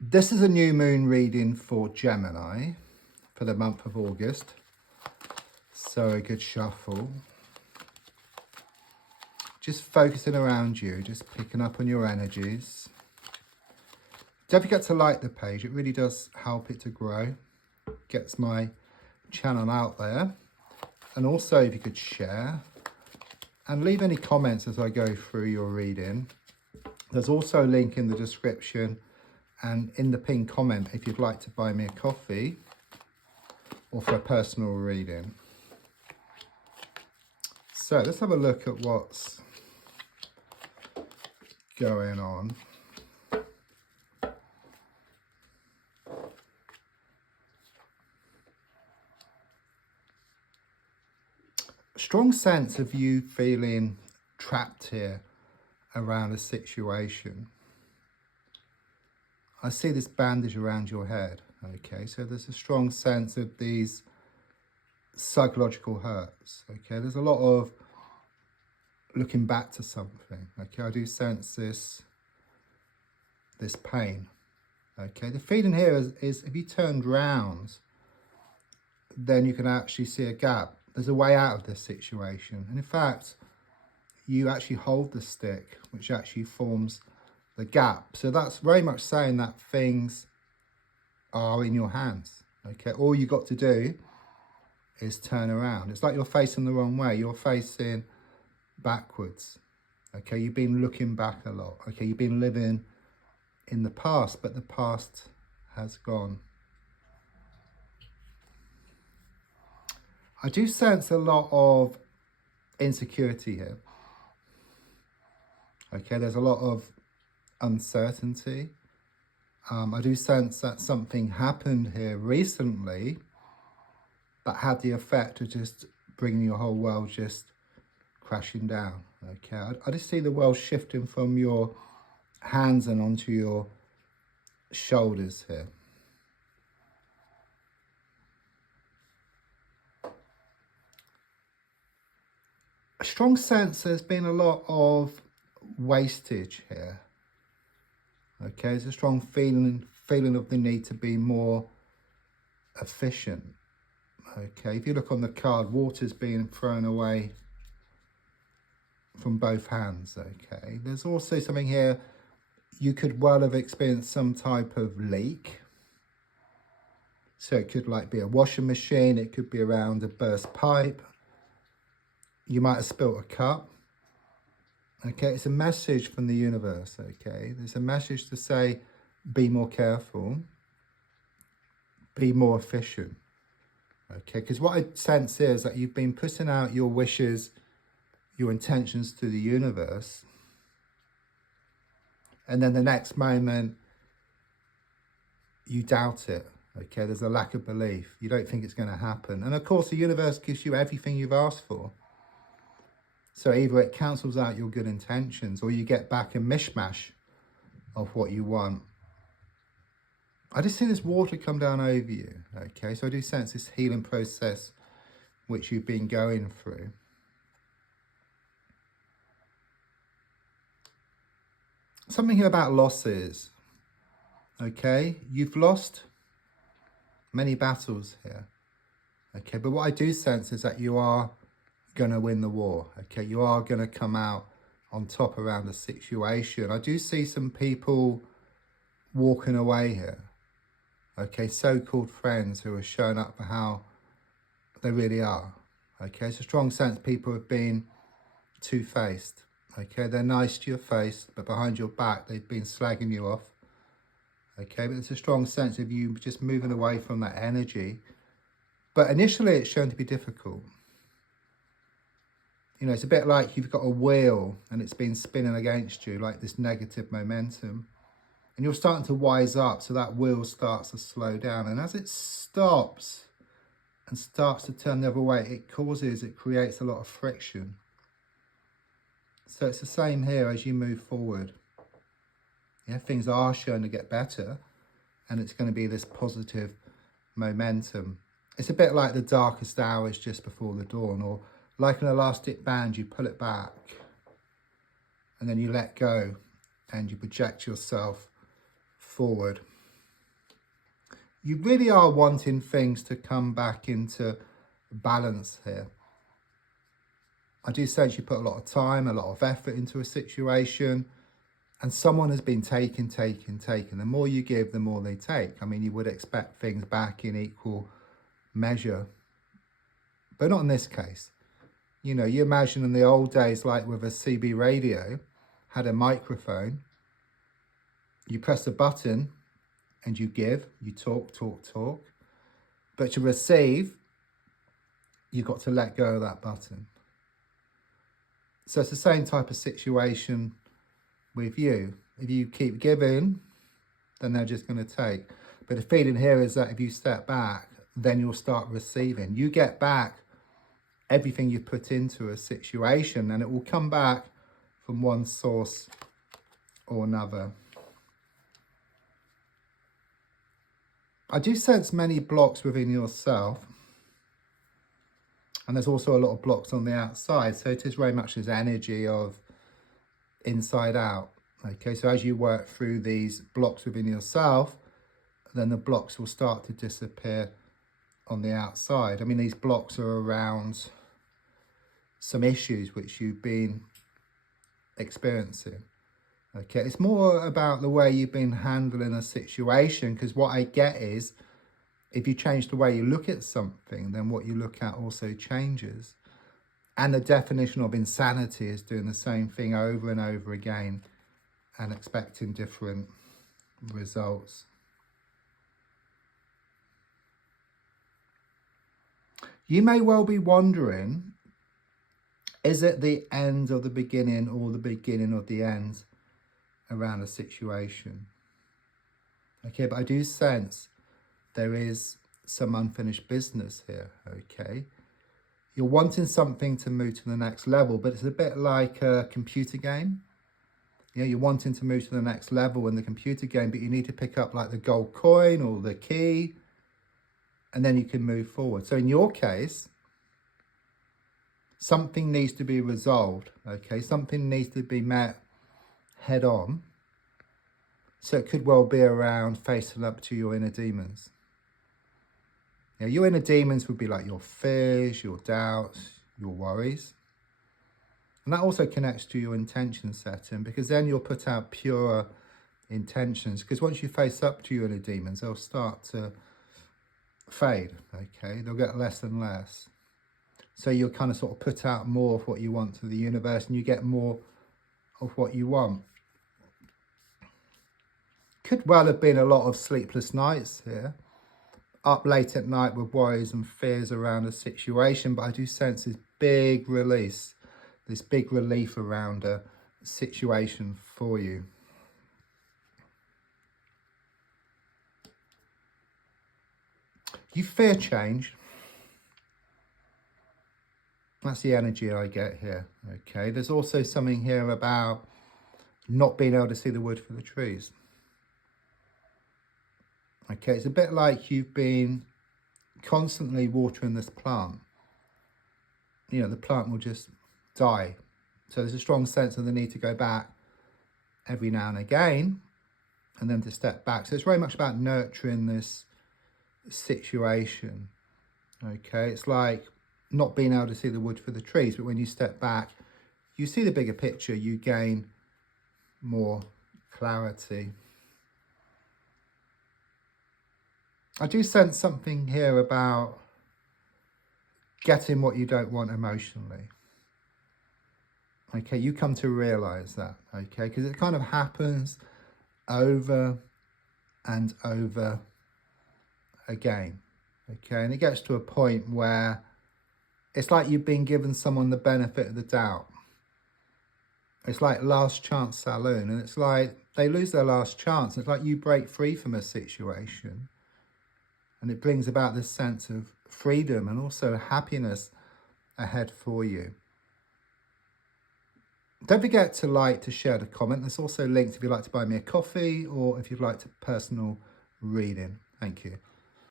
This is a new moon reading for Gemini for the month of August. So a good shuffle. Just focusing around you, just picking up on your energies. Don't forget to like the page. It really does help it to grow. Gets my channel out there. And also if you could share and leave any comments as I go through your reading. There's also a link in the description and in the pinned comment if you'd like to buy me a coffee or for a personal reading. So let's have a look at what's going on. Strong sense of you feeling trapped here around a situation. I see this bandage around your head. Okay, so there's a strong sense of these psychological hurts. Okay, there's a lot of looking back to something. Okay, I do sense this pain. Okay, the feeling here is if you turned round, then you can actually see a gap. There's a way out of this situation. And in fact, you actually hold the stick, which actually forms the gap. So that's very much saying that things are in your hands. Okay, all you got to do is turn around. It's like you're facing the wrong way. You're facing backwards. Okay, you've been looking back a lot. Okay, you've been living in the past, but the past has gone. I do sense a lot of insecurity here. Okay, there's a lot of uncertainty. I do sense that something happened here recently that had the effect of just bringing your whole world just crashing down. Okay, I just see the world shifting from your hands and onto your shoulders here. A strong sense there's been a lot of wastage here. Okay, there's a strong feeling of the need to be more efficient. Okay, if you look on the card, water's being thrown away from both hands. Okay, there's also something here, you could well have experienced some type of leak. So it could like be a washing machine, it could be around a burst pipe. You might have spilt a cup. Okay, it's a message from the universe. Okay, there's a message to say, be more careful, be more efficient. Okay, because what I sense is that you've been putting out your wishes, your intentions to the universe, and then the next moment you doubt it. Okay, there's a lack of belief. You don't think it's going to happen. And of course, the universe gives you everything you've asked for. So either it cancels out your good intentions or you get back a mishmash of what you want. I just see this water come down over you. Okay, so I do sense this healing process which you've been going through. Something here about losses. Okay, you've lost many battles here. Okay, but what I do sense is that you are going to win the war. Okay, you are going to come out on top around the situation. I do see some people walking away here. Okay, so-called friends who are showing up for how they really are. Okay, it's a strong sense people have been two-faced. Okay, they're nice to your face, but behind your back they've been slagging you off. Okay, but it's a strong sense of you just moving away from that energy. But initially it's shown to be difficult. You know, it's a bit like you've got a wheel and it's been spinning against you, like this negative momentum. And you're starting to wise up, so that wheel starts to slow down. And as it stops and starts to turn the other way, it creates a lot of friction. So it's the same here as you move forward. Yeah, things are shown to get better, and it's going to be this positive momentum. It's a bit like the darkest hours just before the dawn, or like an elastic band, you pull it back and then you let go and you project yourself forward. You really are wanting things to come back into balance here. I do sense you put a lot of time, a lot of effort into a situation, and someone has been taking. The more you give, the more they take. I mean, you would expect things back in equal measure, but not in this case. You know, you imagine in the old days, like with a CB radio, had a microphone, you press a button and you give, you talk. But to receive, you've got to let go of that button. So it's the same type of situation with you. If you keep giving, then they're just going to take. But the feeling here is that if you step back, then you'll start receiving. You get back everything you put into a situation, and it will come back from one source or another. I do sense many blocks within yourself, and there's also a lot of blocks on the outside. So it is very much this energy of inside out. Okay, so as you work through these blocks within yourself, then the blocks will start to disappear on the outside. I mean, these blocks are around some issues which you've been experiencing. Okay, it's more about the way you've been handling a situation, because what I get is if you change the way you look at something, then what you look at also changes. And the definition of insanity is doing the same thing over and over again and expecting different results. You may well be wondering, is it the end of the beginning or the beginning of the end around a situation? Okay, but I do sense there is some unfinished business here, okay? You're wanting something to move to the next level, but it's a bit like a computer game. You know, you're wanting to move to the next level in the computer game, but you need to pick up like the gold coin or the key, and then you can move forward. So in your case, something needs to be resolved, okay? Something needs to be met head on. So it could well be around facing up to your inner demons. Now, your inner demons would be like your fears, your doubts, your worries. And that also connects to your intention setting, because then you'll put out pure intentions. Because once you face up to your inner demons, they'll start to fade, okay? They'll get less and less. So you'll kind of sort of put out more of what you want to the universe, and you get more of what you want. Could well have been a lot of sleepless nights here, up late at night with worries and fears around a situation, but I do sense this big release, this big relief around a situation for you. You fear change. That's the energy I get here, okay? There's also something here about not being able to see the wood for the trees. Okay, it's a bit like you've been constantly watering this plant. You know, the plant will just die. So there's a strong sense of the need to go back every now and again and then to step back. So it's very much about nurturing this situation. Okay, it's like not being able to see the wood for the trees, but when you step back, you see the bigger picture, you gain more clarity. I do sense something here about getting what you don't want emotionally. Okay, you come to realize that, okay, because it kind of happens over and over again, okay, and it gets to a point where it's like you've been given someone the benefit of the doubt. It's like last chance saloon, and it's like they lose their last chance. It's like you break free from a situation, and it brings about this sense of freedom and also happiness ahead for you. Don't forget to like, to share, to comment. There's also links if you'd like to buy me a coffee or if you'd like to personal reading. Thank you.